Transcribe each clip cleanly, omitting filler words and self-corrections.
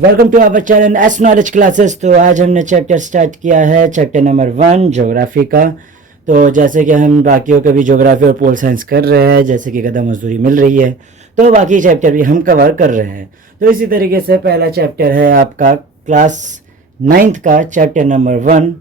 Welcome to our channel S knowledge classes. तो आज हमने चैप्टर स्टार्ट किया है, चैप्टर नंबर 1 ज्योग्राफी का। तो जैसे कि हम बाकियों का भी ज्योग्राफी और पोल साइंस कर रहे हैं, जैसे कि गधा मजदूरी मिल रही है, तो बाकी चैप्टर भी हम कवर कर रहे हैं। तो इसी तरीके से पहला चैप्टर है आपका क्लास 9th का chapter number 1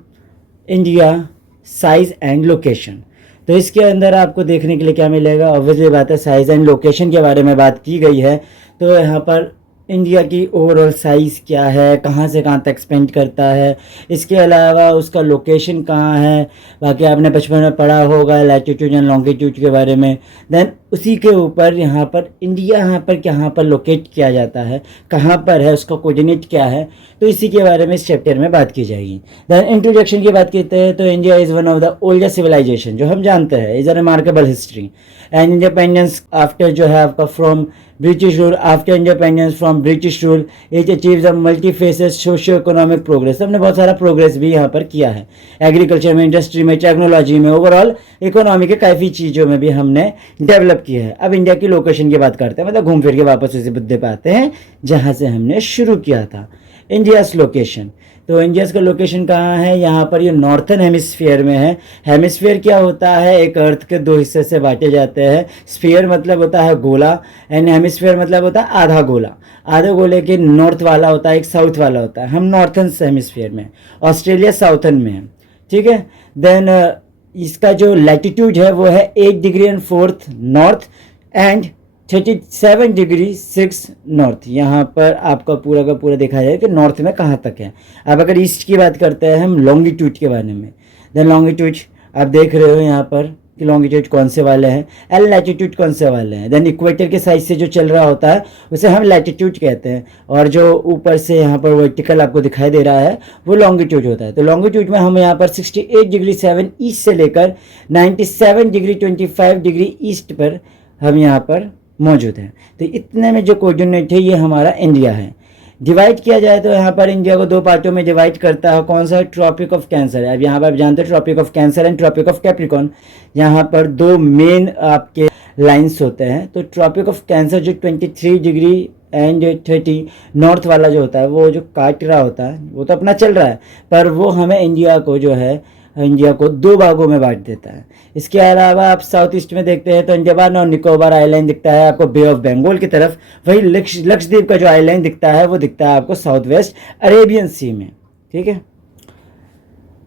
India size and location. तो इसके अंदर आपको देखने के लिए क्या मिलेगा, ऑब्वियसली बात है साइज़ एंड लोकेशन के बारे में बात की गई है। तो यहाँ पर इंडिया की ओवरऑल साइज़ क्या है, कहाँ से कहाँ तक एक्सपेंड करता है, इसके अलावा उसका लोकेशन कहाँ है, बाकी आपने बचपन में पढ़ा होगा लैटिट्यूड एंड लॉन्गिट्यूड के बारे में। देन उसी के ऊपर यहाँ पर इंडिया यहाँ पर कहाँ पर लोकेट किया जाता है, कहाँ पर है, उसका कोऑर्डिनेट क्या है, तो इसी के बारे में इस चैप्टर में बात की जाएगी। देन इंट्रोडक्शन की बात करते हैं तो India is one of the oldest civilization, जो हम जानते हैं is a remarkable history and independence after जो है आपका from British rule, after independence from British rule, it achieves a multi-faceted socio-economic progress। हमने बहुत सारा प्रोग्रेस भी यहाँ पर किया है, एग्रीकल्चर में, इंडस्ट्री में, टेक्नोलॉजी में, ओवरऑल इकोनॉमी के काफ़ी चीज़ों में भी हमने डेवलप किया है। अब इंडिया की लोकेशन की बात करते हैं, मतलब घूम फिर के वापस उसी मुद्दे पे आते हैं जहाँ से हमने शुरू किया था, इंडियाज़ लोकेशन। तो इंडियाज़ का लोकेशन कहाँ है, यहाँ पर ये नॉर्थन हेमिस्फीयर में है। हेमिस्फीयर क्या होता है, एक अर्थ के दो हिस्से से बांटे जाते हैं। स्फीयर मतलब होता है गोला एंड हेमिस्फीयर मतलब होता है आधा गोला। आधे गोले के नॉर्थ वाला होता है, एक साउथ वाला होता है। हम नॉर्थन हेमिस्फीयर में, ऑस्ट्रेलिया साउथन में है, ठीक है। देन इसका जो लैटिट्यूड है वो है 8 degree and 4 north and 37 degree 6 north. यहाँ पर आपका पूरा का पूरा देखा जाए कि नॉर्थ में कहाँ तक है। अब अगर ईस्ट की बात करते हैं हम लॉन्गिट्यूड के बारे में, देन लॉन्गिट्यूड आप देख रहे हो यहाँ पर कि लॉन्गिट्यूड कौन से वाले हैं एंड लैटिट्यूड कौन से वाले हैं। देन इक्वेटर के साइड से जो चल रहा होता है उसे हम लैटिट्यूड कहते हैं, और जो ऊपर से यहाँ पर वर्टिकल आपको दिखाई दे रहा है वो लॉन्गिट्यूड होता है। तो लॉन्गिट्यूड में हम यहाँ पर 68 डिग्री 7 ईस्ट से लेकर 97 डिग्री 25 डिग्री ईस्ट पर हम यहाँ पर मौजूद है। तो इतने में जो कोऑर्डिनेट है ये हमारा इंडिया है। डिवाइड किया जाए तो यहाँ पर इंडिया को दो पार्टों में डिवाइड करता है। कौन सा, ट्रॉपिक ऑफ कैंसर है। अब यहाँ पर आप जानते हैं Tropic of Cancer and Tropic of Capricorn, यहाँ पर दो मेन आपके लाइंस होते हैं। तो ट्रॉपिक ऑफ कैंसर जो 23 डिग्री एंड 30 नॉर्थ वाला जो होता है, वो जो काट रहा होता है वो तो अपना चल रहा है, पर वो हमें इंडिया को जो है, इंडिया को दो भागों में बांट देता है। इसके अलावा आप साउथ ईस्ट में देखते हैं तो अंडमान और निकोबार आइलैंड दिखता है आपको बे ऑफ बंगाल की तरफ। वही लक्षद्वीप का जो आइलैंड दिखता है वो दिखता है आपको साउथ वेस्ट अरेबियन सी में, ठीक है।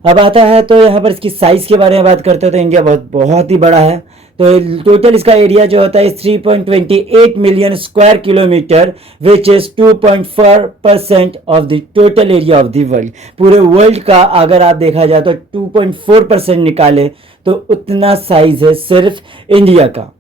अब आता है तो यहाँ पर इसकी साइज़ के बारे में बात करते हैं तो इंडिया बहुत ही बड़ा है। तो टोटल इसका एरिया जो होता है 3.28 million square kilometre, which is 2.4% of the total area of the world. पूरे वर्ल्ड का अगर आप देखा जाए तो 2.4% निकाले तो उतना साइज है सिर्फ इंडिया का।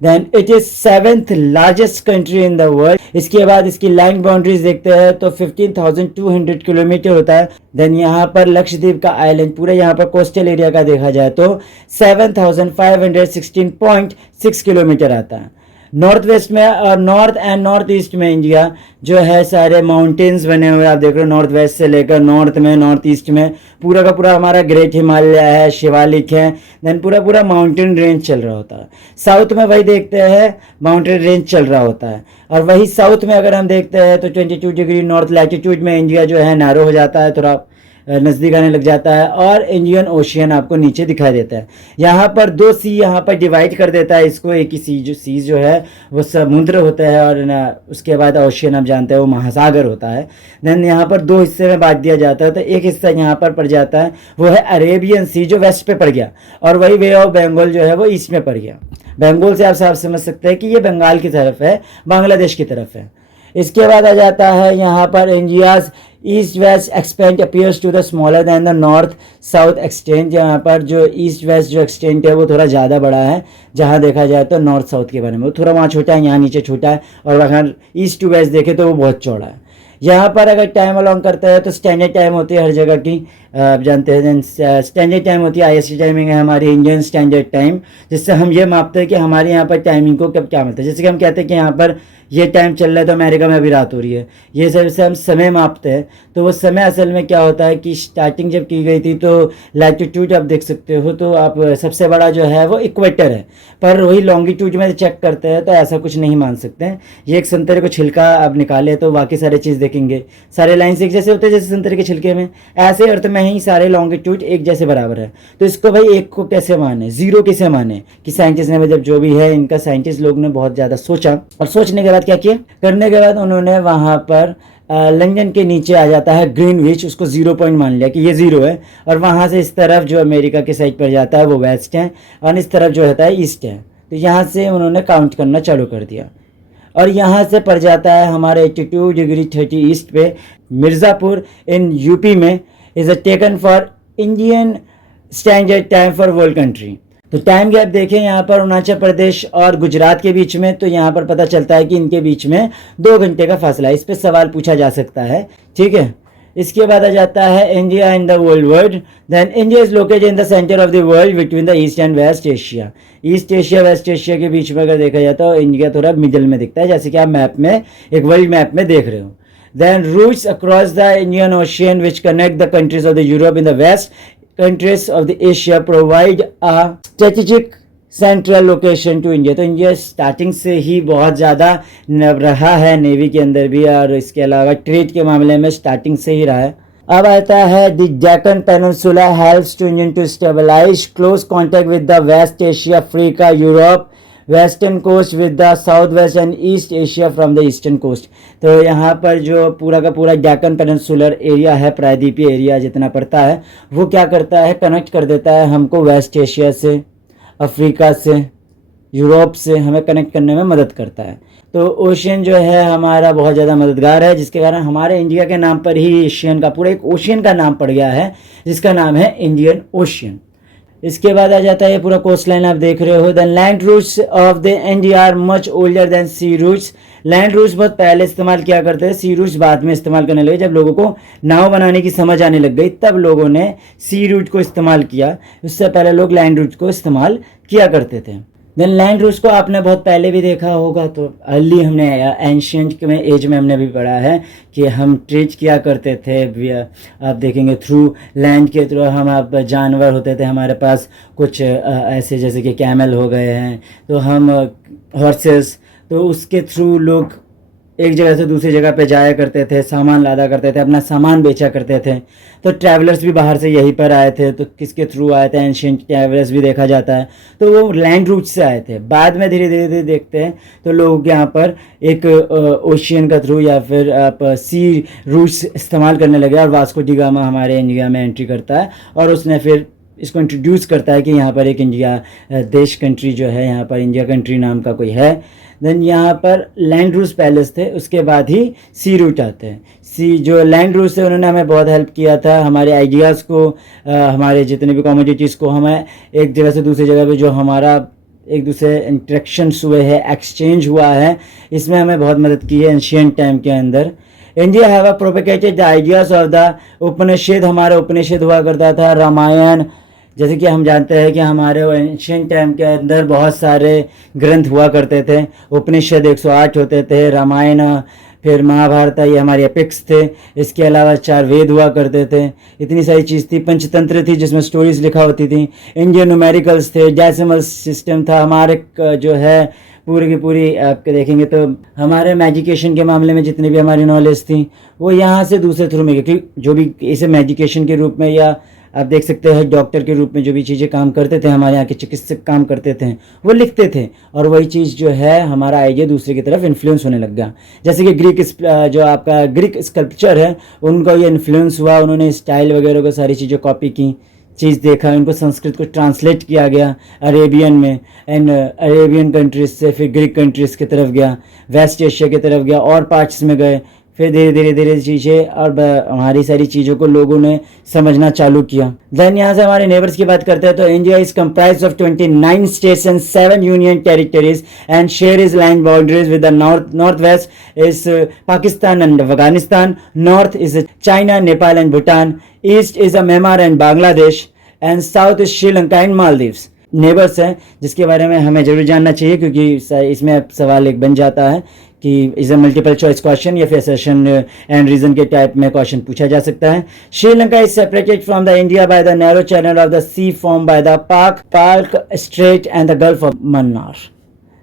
Then it is 7th largest country in the world. इसके बाद इसकी लैंड बाउंड्रीज देखते हैं तो 15,200 किलोमीटर होता है। देन यहाँ पर लक्षद्वीप का आइलैंड पूरे यहाँ पर कोस्टल एरिया का देखा जाए तो 7,516.6 किलोमीटर आता है। नॉर्थ वेस्ट में और नॉर्थ एंड नॉर्थ ईस्ट में इंडिया जो है सारे माउंटेन्स बने हुए, आप देख रहे हो नॉर्थ वेस्ट से लेकर नॉर्थ में, नॉर्थ ईस्ट में पूरा का पूरा हमारा ग्रेट हिमालय है, शिवालिक है, देन पूरा पूरा माउंटेन रेंज चल रहा होता है। साउथ में वही देखते हैं माउंटेन रेंज चल रहा होता है, और वही साउथ में अगर हम देखते हैं तो 22 डिग्री नॉर्थ लैटिट्यूड में इंडिया जो है नैरो हो जाता है, थोड़ा नज़दीक आने लग जाता है, और इंडियन ओशियन आपको नीचे दिखाई देता है। यहाँ पर दो सी यहाँ पर डिवाइड कर देता है इसको, एक ही सी जो है वो समुद्र होता है, और उसके बाद ओशियन आप जानते हैं वो महासागर होता है। देन यहाँ पर दो हिस्से में बांट दिया जाता है। तो एक हिस्सा यहाँ पर पड़ जाता है वो है अरेबियन सी जो वेस्ट पे पड़ गया, और वही वे ऑफ बंगाल जो है वो ईस्ट में पड़ गया। बंगाल से आप साफ समझ सकते हैं कि ये बंगाल की तरफ है, बांग्लादेश की तरफ है। इसके बाद आ जाता है यहाँ पर India's east west extent appears to the smaller than the north south extent. यहाँ पर जो ईस्ट वेस्ट जो एक्सटेंट है वो थोड़ा ज़्यादा बड़ा है, जहाँ देखा जाए तो नॉर्थ साउथ के बारे में वो थोड़ा वहाँ छोटा है, यहाँ नीचे छोटा है, और अगर ईस्ट टू वेस्ट देखे तो वो बहुत चौड़ा है। यहाँ पर अगर टाइम अलोंग करता है तो स्टैंडर्ड टाइम होती है हर जगह की, आप जानते हैं स्टैंडर्ड टाइम होती है, आईएसटी टाइमिंग है हमारी इंडियन स्टैंडर्ड टाइम, जिससे हम ये मापते हैं कि हमारे यहाँ पर टाइमिंग को कब क्या मिलता है। जैसे कि हम कहते हैं कि यहाँ पर ये टाइम चल रहा है तो अमेरिका में अभी रात हो रही है, ये सब से हम समय मापते हैं। तो वो समय असल में क्या होता है कि स्टार्टिंग जब की गई थी तो लैटिट्यूड आप देख सकते हो, तो आप सबसे बड़ा जो है वो इक्वेटर है, पर वही लॉन्गिट्यूड में चेक करते हैं तो ऐसा कुछ नहीं मान सकते हैं। ये एक संतरे को छिलका आप निकाले तो बाकी सारे चीज़ देखेंगे, सारे लाइन्स एक जैसे होते हैं जैसे संतरे के छिलके में, ऐसे अर्थ में ही सारे लॉन्गिट्यूड एक जैसे बराबर है। तो इसको भाई एक को कैसे माने, जीरो कैसे माने, कि साइंटिस्ट ने मतलब जो भी है इनका साइंटिस्ट लोग ने बहुत ज़्यादा सोचा, और सोचने के बाद क्या किया, करने के बाद उन्होंने वहाँ पर लंदन के नीचे आ जाता है ग्रीनविच, उसको 0 पॉइंट मान लिया कि ये 0 है, और वहाँ से इस तरफ जो अमेरिका के साइड पर जाता है वो वेस्ट है, और इस तरफ जो होता है ईस्ट है। तो यहाँ से उन्होंने काउंट करना चालू कर दिया, और यहाँ से पड़ जाता है हमारे 82 डिग्री 30 ईस्ट पे मिर्ज़ापुर इन यूपी में, is a taken for Indian standard time for world country. तो टाइम गैप देखें यहाँ पर अरुणाचल प्रदेश और गुजरात के बीच में, तो यहाँ पर पता चलता है कि इनके बीच में 2 घंटे का फासला है। इस पर सवाल पूछा जा सकता है, ठीक है। इसके बाद आ जाता है India in the world world, then India is located in the centre of the world between the east and west Asia. East Asia west Asia के बीच में अगर देखा जाए तो इंडिया थोड़ा मिडिल में दिखता है, जैसे कि आप मैप में, एक वर्ल्ड मैप में देख रहे हो। Then routes across the Indian Ocean which connect the countries of the Europe in the west countries of the Asia provide a strategic central location to India। तो इंडिया स्टार्टिंग से ही बहुत ज़्यादा रहा है नेवी के अंदर भी, और इसके अलावा ट्रेड के मामले में स्टार्टिंग से ही रहा है। अब आता है the Deccan peninsula helps to Indian to stabilize close contact with the west Asia, Africa, Europe, western coast with the south west and east Asia from the eastern coast. तो यहाँ पर जो पूरा का पूरा डेक्कन पेनिनसुलर एरिया है, प्रायद्वीपीय एरिया जितना पड़ता है, वो क्या करता है, कनेक्ट कर देता है हमको वेस्ट एशिया से, अफ्रीका से, यूरोप से, हमें कनेक्ट करने में मदद करता है। तो ओशियन जो है हमारा बहुत ज़्यादा मददगार है, जिसके कारण हमारे इंडिया के नाम पर ही एशियन का पूरा एक ओशियन का नाम पड़ गया है, जिसका नाम है इंडियन ओशियन। इसके बाद आ जाता है ये पूरा कोस्ट लाइन आप देख रहे हो। The land routes of the India are much older then sea routes. Land routes बहुत पहले इस्तेमाल किया करते थे, सी रूट्स बाद में इस्तेमाल करने लगे। जब लोगों को नाव बनाने की समझ आने लग गई तब लोगों ने सी रूट को इस्तेमाल किया, उससे पहले लोग लैंड रूट को इस्तेमाल किया करते थे। देन लैंड रूट्स को आपने बहुत पहले भी देखा होगा, तो अर्ली हमने एंशियंट में एज में हमने भी पढ़ा है कि हम ट्रेड किया करते थे। आप देखेंगे थ्रू लैंड के थ्रू हम, आप जानवर होते थे हमारे पास कुछ ऐसे जैसे कि कैमल हो गए हैं, तो हम हॉर्सेस, तो उसके थ्रू लोग एक जगह से दूसरी जगह पे जाया करते थे, सामान लादा करते थे, अपना सामान बेचा करते थे। तो ट्रैवलर्स भी बाहर से यहीं पर आए थे, तो किसके थ्रू आए थे, एंशियंट ट्रैवलर्स भी देखा जाता है, तो वो लैंड रूट से आए थे। बाद में धीरे धीरे देखते हैं तो लोग यहाँ पर एक ओशियन का थ्रू या फिर आप सी रूट्स इस्तेमाल करने लगे, और वास्को डी गामा हमारे इंडिया में एंट्री करता है, और उसने फिर इसको इंट्रोड्यूस करता है कि यहाँ पर एक इंडिया देश कंट्री जो है, यहाँ पर इंडिया कंट्री नाम का कोई है। देन यहाँ पर लैंड रूट्स पैलेस थे, उसके बाद ही सी रूट आते हैं। सी जो लैंड रूट्स थे उन्होंने हमें बहुत हेल्प किया था, हमारे आइडियाज़ को, हमारे जितने भी कमोडिटीज़ को, हमें एक जगह से दूसरी जगह पे जो हमारा एक दूसरे इंट्रैक्शंस हुए हैं, एक्सचेंज हुआ है, इसमें हमें बहुत मदद की है एंशियंट टाइम के अंदर। India have propagated the ideas of the Upanishad, हमारा उपनिषद हुआ करता था, रामायण, जैसे कि हम जानते हैं कि हमारे एंशियंट टाइम के अंदर बहुत सारे ग्रंथ हुआ करते थे। उपनिषद 108 होते थे, रामायण, फिर महाभारत, ये हमारे एपिक्स थे। इसके अलावा 4 वेद हुआ करते थे, इतनी सारी चीज़ थी। पंचतंत्र थी जिसमें स्टोरीज लिखा होती थी। इंडियन न्यूमेरिकल्स थे, डेसिमल सिस्टम था हमारे जो है पूरी की पूरी। आपके देखेंगे तो हमारे मेडिकेशन के मामले में जितनी भी हमारी नॉलेज थी वो यहाँ से दूसरे थ्रू में, क्योंकि जो भी इसे मेडिकेशन के रूप में या आप देख सकते हैं डॉक्टर के रूप में जो भी चीज़ें काम करते थे, हमारे यहाँ के चिकित्सक काम करते थे, वो लिखते थे, और वही चीज़ जो है हमारा आइडिया दूसरे की तरफ इन्फ्लुएंस होने लग गया। जैसे कि जो आपका ग्रीक स्कल्पचर है, उनका ये इन्फ्लुएंस हुआ, उन्होंने स्टाइल वगैरह को सारी चीज़ें कॉपी की, चीज़ देखा, उनको संस्कृत को ट्रांसलेट किया गया अरेबियन में, एंड अरेबियन कंट्रीज से फिर ग्रीक कंट्रीज़ की तरफ गया, वेस्ट एशिया की तरफ गया, और पार्ट्स में गए, फिर धीरे धीरे चीज़ें और हमारी सारी चीज़ों को लोगों ने समझना चालू किया। देन यहाँ से हमारे नेबर्स की बात करते हैं तो India is comprise of 29 states and 7 union territories and share is land boundaries with the north west is Pakistan and Afghanistan, north is China, Nepal and Bhutan, east is a Myanmar and Bangladesh and south is Sri Lanka and Maldives. Neighbours हैं जिसके बारे में हमें जरूर जानना चाहिए, क्योंकि इसमें सवाल एक बन जाता है कि is a multiple choice question या फिर असर्शन एंड रीजन के टाइप में क्वेश्चन पूछा जा सकता है। Sri Lanka is separated from the India by the narrow channel of the sea form by the Palk strait and the gulf of Mannar.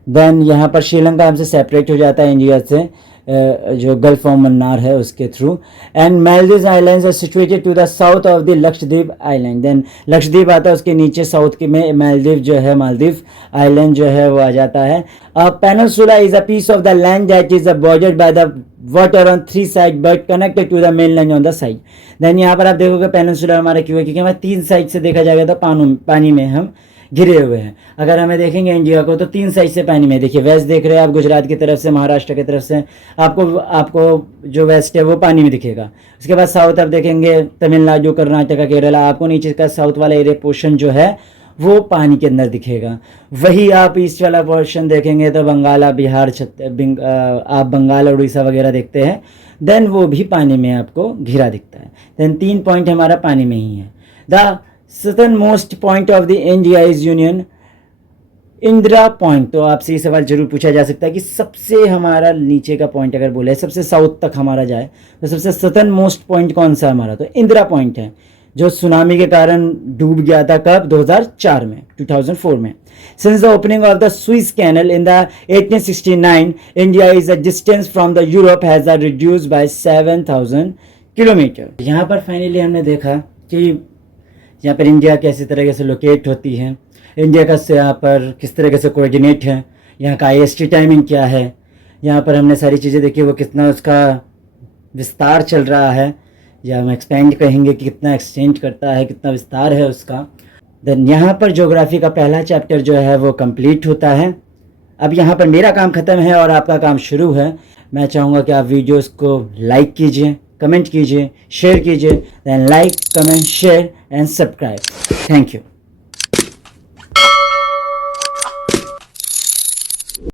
Then यहाँ पर श्रीलंका हमसे सेपरेट हो जाता है इंडिया से जो गल्फ ऑफ मन्नार है उसके through. And Maldive islands are situated to the south of the Lakshadweep island. Then Lakshadweep आता है उसके नीचे साउथ के में मालदीव जो है, मालदीव आइलैंड जो है वो आ जाता है। Peninsula is a piece of the land that is bordered by the water on 3 side but connected to the main land on the side. देन यहाँ पर आप देखोगे पेनिनसुला हमारा क्यों है, क्योंकि हमारे 3 साइड से देखा जाएगा तो पानी में हम घिरे हुए हैं। अगर हमें देखेंगे इंडिया को तो 3 साइड से पानी में, देखिए वेस्ट देख रहे हैं आप, गुजरात की तरफ से, महाराष्ट्र की तरफ से आपको जो वेस्ट है वो पानी में दिखेगा। उसके बाद साउथ आप देखेंगे तमिलनाडु, कर्नाटक, केरला, आपको नीचे का साउथ वाला एरिया पोर्शन जो है वो पानी के अंदर दिखेगा। वही आप ईस्ट वाला पोर्शन देखेंगे तो बंगाल, बिहार, आप बंगाल और उड़ीसा वगैरह देखते हैं, देन वो भी पानी में आपको घिरा दिखता है। देन 3 पॉइंट हमारा पानी में ही है। The southern most point of the India is Union Indira point. तो आपसे ये सवाल जरूर पूछा जा सकता है कि सबसे हमारा नीचे का पॉइंट अगर बोले सबसे साउथ तक हमारा जाए तो सबसे सदर्न मोस्ट पॉइंट कौन सा हमारा, तो इंदिरा पॉइंट है जो सुनामी के कारण डूब गया था। कब? 2004 में, 2004 में। Since the opening of the Swiss canal in the 1869 India is a distance from the Europe has reduce by 7000 kilometre. यहाँ पर फाइनली हमने देखा कि यहाँ पर इंडिया कैसी तरीके से लोकेट होती है, इंडिया का से यहाँ पर किस तरीके से कोऑर्डिनेट है, यहाँ का IST टाइमिंग क्या है, यहाँ पर हमने सारी चीज़ें देखी वो कितना उसका विस्तार चल रहा है, या हम एक्सपेंड कहेंगे कि कितना एक्सटेंड करता है, कितना विस्तार है उसका। देन यहाँ पर ज्योग्राफी का पहला चैप्टर जो है वो कंप्लीट होता है। अब यहाँ पर मेरा काम ख़त्म है और आपका काम शुरू है। मैं चाहूँगा कि आप वीडियोस को लाइक कीजिए, कमेंट कीजिए, शेयर कीजिए। Then like, comment, share and subscribe. Thank you.